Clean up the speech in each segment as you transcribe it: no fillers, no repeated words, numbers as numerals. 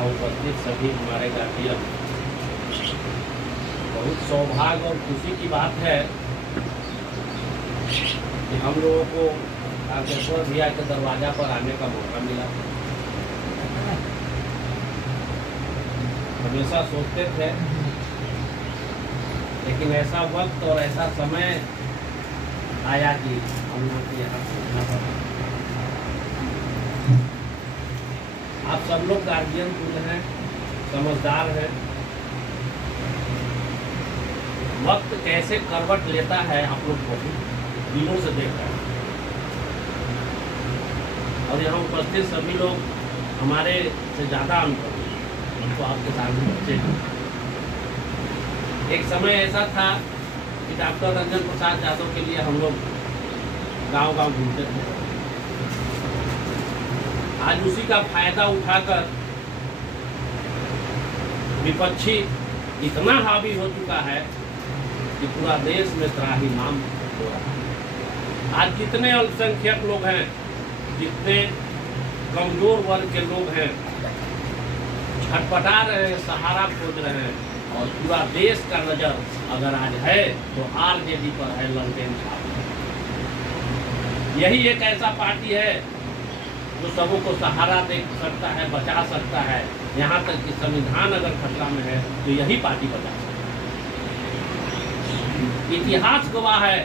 यहाँ उपस्थित सभी हमारे गार्जियन, बहुत सौभाग्य और खुशी की बात है कि हम लोगों को तारकेश्वर भैया के दरवाजा पर आने का मौका मिला। हमेशा सोचते थे, लेकिन ऐसा वक्त और ऐसा समय आया कि हम लोगों को यहाँ पहुँचना पड़ा। आप सब लोग गार्जियन खुद हैं, समझदार हैं। वक्त कैसे करवट लेता है आप लोग बहुत दिनों से देख रहे हैं, और यहाँ उपस्थित सभी लोग हमारे से ज़्यादा अनुभव हैं, उनको आपके सामने बच्चे हैं। एक समय ऐसा था कि डॉक्टर रंजन प्रसाद यादव के लिए हम लोग गांव-गांव घूमते थे। आज उसी का फायदा उठाकर विपक्षी इतना हावी हो चुका है कि पूरा देश में त्राहिमाम हो रहा है। आज जितने अल्पसंख्यक लोग हैं, जितने कमजोर वर्ग के लोग हैं, छटपटा रहे हैं, सहारा खोज रहे हैं, और पूरा देश का नजर अगर आज है तो आरजेडी पर है, ललटेन छाप। यही एक ऐसा पार्टी है जो सबों को सहारा दे सकता है, बचा सकता है। यहाँ तक कि संविधान अगर खतरा में है तो यही पार्टी बचा सकती है। इतिहास गवाह है,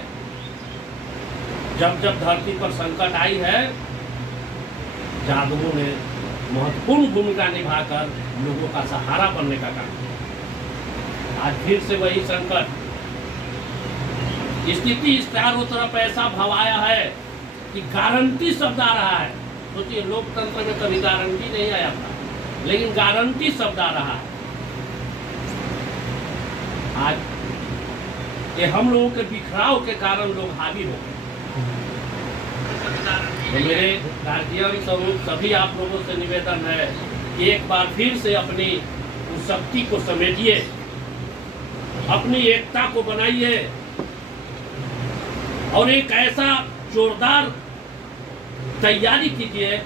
जब जब धरती पर संकट आई है, जादवों ने महत्वपूर्ण भूमिका निभाकर लोगों का सहारा बनने का काम किया। आज फिर से वही संकट, स्थिति चारों तरफ ऐसा भवाया है कि गारंटी शब्द आ रहा है। सोचिए, लोकतंत्र में कभी गारंटी नहीं आया था, लेकिन गारंटी शब्द आ रहा है। आज ये हम लोगों के बिखराव के कारण लोग हावी हो गए। तो मेरे गार्जियन समूह सभी आप लोगों से निवेदन है कि एक बार फिर से अपनी उस शक्ति को समेटिए, अपनी एकता को बनाइए, और एक ऐसा जोरदार तैयारी कीजिए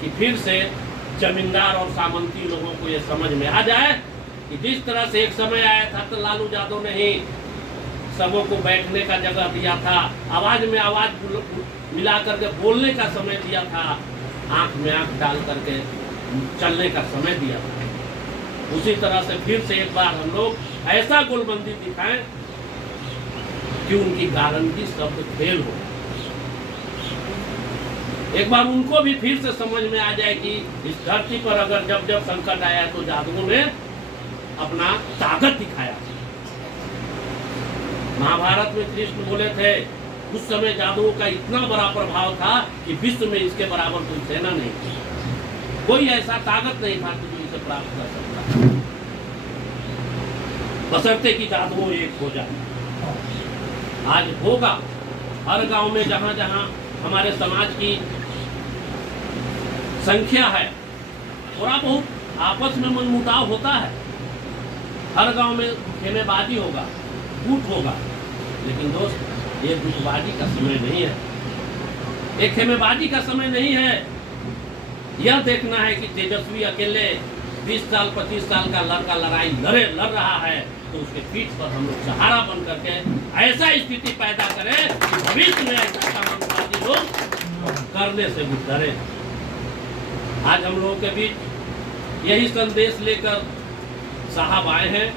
कि फिर से जमींदार और सामंती लोगों को ये समझ में आ जाए कि जिस तरह से एक समय आया था तो लालू यादव ने ही सबों को बैठने का जगह दिया था, आवाज में आवाज मिला करके बोलने का समय दिया था, आंख में आंख डाल करके चलने का समय दिया था। उसी तरह से फिर से एक बार हम लोग ऐसा गोलबंदी दिखाएं कि उनकी गारंटी शब्द फेल हो। एक बार उनको भी फिर से समझ में आ जाए कि इस धरती पर अगर जब जब संकट आया तो जादवों ने अपना ताकत दिखाया। महाभारत में कृष्ण बोले थे, उस समय जादवों का इतना बड़ा प्रभाव था कि विश्व में इसके बराबर कोई सेना नहीं थी, कोई ऐसा ताकत नहीं था जो इसे प्राप्त कर सकता, बशर्ते कि जादवों एक हो जाए। आज होगा हर गांव में, जहां जहां हमारे समाज की संख्या है, थोड़ा बहुत आपस में मनमुटाव होता है, हर गांव में खेमेबाजी होगा, गुट होगा, लेकिन दोस्त ये गुटबाजी का समय नहीं है, ये खेमेबाजी का समय नहीं है। यह देखना है कि तेजस्वी अकेले 20 साल 25 साल का लड़का लड़ाई लड़ रहा है, तो उसके पीठ पर हम लोग सहारा बन करके ऐसा स्थिति पैदा करें कि भविष्य में ऐसा सामंतवादी लोग करने से भी डरे। आज हम लोगों के बीच यही संदेश लेकर साहब आए हैं।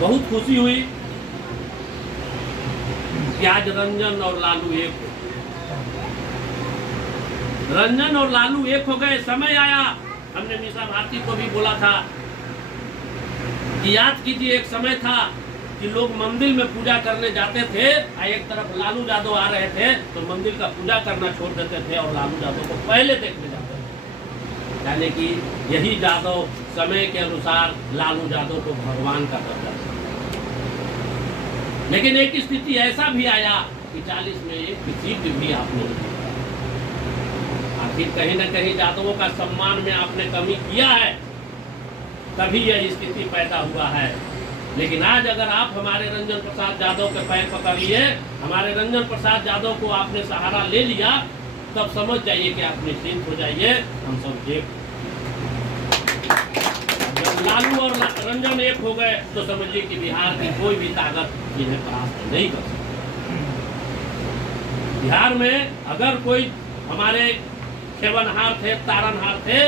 बहुत खुशी हुई कि आज रंजन और लालू एक हो, रंजन और लालू एक हो गए। समय आया, हमने मीसा भारती को भी बोला था कि याद कीजिए, एक समय था कि लोग मंदिर में पूजा करने जाते थे, एक तरफ लालू यादव आ रहे थे तो मंदिर का पूजा करना छोड़ देते थे और लालू यादव को पहले देखने जाते थे। यानी कि यही यादव समय के अनुसार लालू यादव को भगवान का दर्जा दिया। लेकिन एक स्थिति ऐसा भी आया कि 40 में एक सीट भी आपने आखिर कहीं न कहीं यादवों का सम्मान में आपने कमी किया है, तभी यह स्थिति पैदा हुआ है। लेकिन आज अगर आप हमारे रंजन प्रसाद यादव के पैर पकड़ लिए, हमारे रंजन प्रसाद यादव को आपने सहारा ले लिया, तब समझ जाइए कि आप निश्चिंत हो जाइए, हम सब एक लालू और रंजन एक हो गए तो समझिए कि बिहार की कोई भी ताकत इन्हें परास्त नहीं कर सकती। बिहार में अगर कोई हमारे खेवनहार थे, तारनहार थे,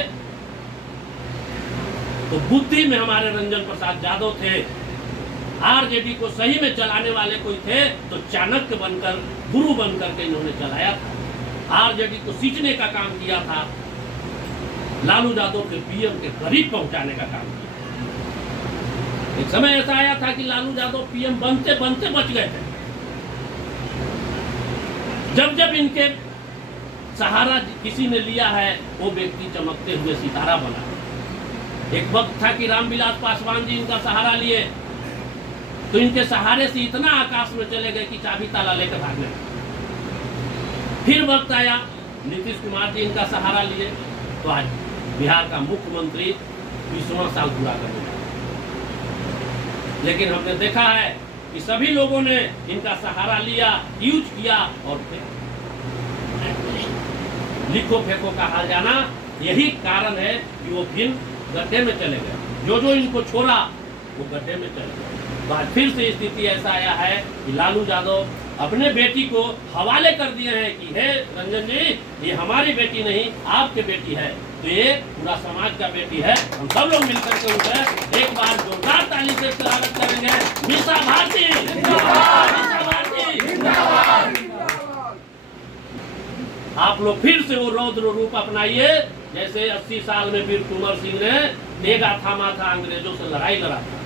तो बुद्धि में हमारे रंजन प्रसाद यादव थे। आरजेडी को सही में चलाने वाले कोई थे तो चाणक्य बनकर, गुरु बनकर के इन्होंने चलाया था। आरजेडी को सींचने का काम किया था, लालू यादव के पीएम के करीब पहुंचाने का काम किया। एक समय ऐसा आया था कि लालू यादव पीएम बनते बनते बच गए थे। जब जब इनके सहारा किसी ने लिया है वो व्यक्ति चमकते हुए सितारा बना। एक वक्त था कि रामविलास पासवान जी इनका सहारा लिए तो इनके सहारे से इतना आकाश में चले गए कि चाबी ताला लेकर भागने। फिर वक्त आया नीतीश कुमार जी इनका सहारा लिए तो आज बिहार का मुख्यमंत्री 20वां साल पूरा करने लगा। लेकिन हमने देखा है कि सभी लोगों ने इनका सहारा लिया, यूज किया और फिर लिखो फेंको का हाल जाना। यही कारण है कि वो फिर गड्ढे में चले गए। जो जो इनको छोड़ा वो गड्ढे में चले गए। तो आज फिर से स्थिति ऐसा आया है कि लालू यादव अपने बेटी को हवाले कर दिए हैं कि हे रंजन जी, ये हमारी बेटी नहीं आपकी बेटी है। तो ये पूरा समाज का बेटी है। हम सब लोग मिलकर के उसे एक बार जोरदार ताली से स्वागत करेंगे। मीसा भारती, मीसा भारती। आप लोग फिर से वो रौद्र रूप अपनाइए जैसे 80 साल में वीर कुंवर सिंह ने नेगा थामा था, अंग्रेजों से लड़ाई लड़ा था।